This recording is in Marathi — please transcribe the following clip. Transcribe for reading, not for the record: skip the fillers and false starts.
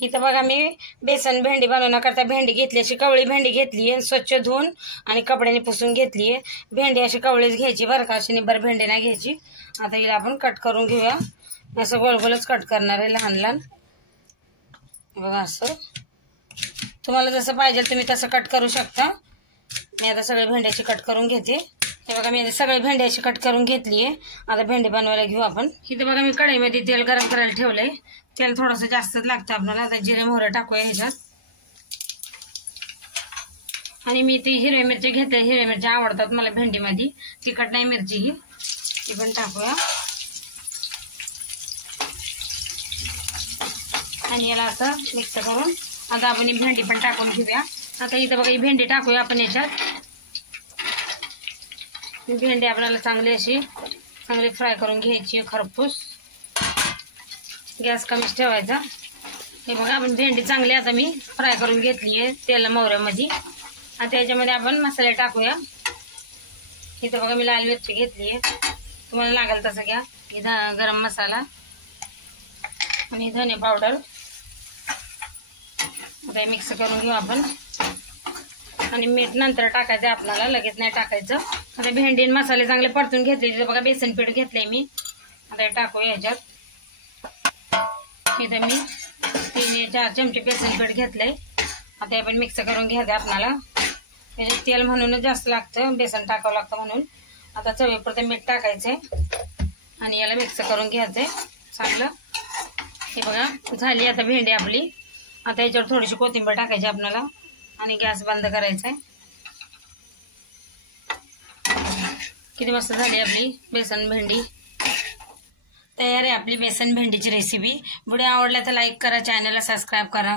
इथं बघा मी बेसन भेंडी बनवण्याकरता भेंडी घेतली, अशी कवळी भेंडी घेतली आहे, स्वच्छ धुवून आणि कपड्याने पुसून घेतली आहे। भेंडी अशी कवळीच घ्यायची बरं का, अशी निब्बर भेंडी नाही घ्यायची। आता हिला आपण कट करून घेऊया, असं गोल गोलच कट करणार आहे, लहान लहान बघा असं। तुम्हाला जसं पाहिजे तुम्ही तसं कट करू शकता। मी आता सगळे भेंड्याची कट करून घेते। हे बघा मी सगळे भेंड्याची कट करून घेतली आहे। आता भेंडी बनवायला घेऊ आपण। इथे बघा मी कढईमध्ये तेल गरम करायला ठेवलंय, तेल थोडंसं जास्तच लागतं आपल्याला। आता जिरे मोहरी टाकूया ह्याच्यात, आणि मी ती हिरवी मिरची घेतली, हिरवी मिरची आवडतात मला भेंडीमध्ये, तिखट नाही मिरची ही, ती पण टाकूया। आणि याला असं मिक्स करून आता आपण ही भेंडी पण टाकून घेऊया। आता इथं बघा ही भेंडी टाकूया आपण याच्यात। भेंडी आपल्याला चांगली अशी चांगली फ्राय करून घ्यायची खरपूस, गॅस कमीच ठेवायचा। हे बघा आपण भेंडी चांगली आता मी फ्राय करून घेतली आहे तेल मोहऱ्यामध्ये। आता याच्यामध्ये आपण मसाले टाकूया। इथं बघा मी लाल मिरची घेतली आहे, तुम्हाला लागेल तसं घ्या। इथं गरम मसाला आणि धने पावडर, आता मिक्स करून घेऊ आपण। आणि मीठ नंतर टाकायचं आपल्याला, लगेच नाही टाकायचं। आता भेंडी मसाले चांगले परतून घेतले, तिथं बघा बेसन पीठ घेतलंय मी, आता टाकूया याच्यात। इथं मी 3-4 चमचे बेसन पीठ घेतलंय, आता आपण मिक्स करून घ्यायचं आपल्याला। त्याच्यात तेल म्हणूनच जास्त लागतं, बेसन टाकावं लागतं म्हणून। आता चवीपुरतं मीठ टाकायचंय आणि याला मिक्स करून घ्यायचंय चांगलं। हे बघा झाली आता भेंडी आपली। आता याच्यावर थोडीशी कोथिंबीर टाकायची आपल्याला आणि गॅस बंद करायचा आहे। किती मस्त झाली आपली बेसन भेंडी, तयार आहे आपली बेसन भेंडीची रेसिपी। व्हिडिओ आवडला तर लाईक करा, चॅनलला सबस्क्राईब करा।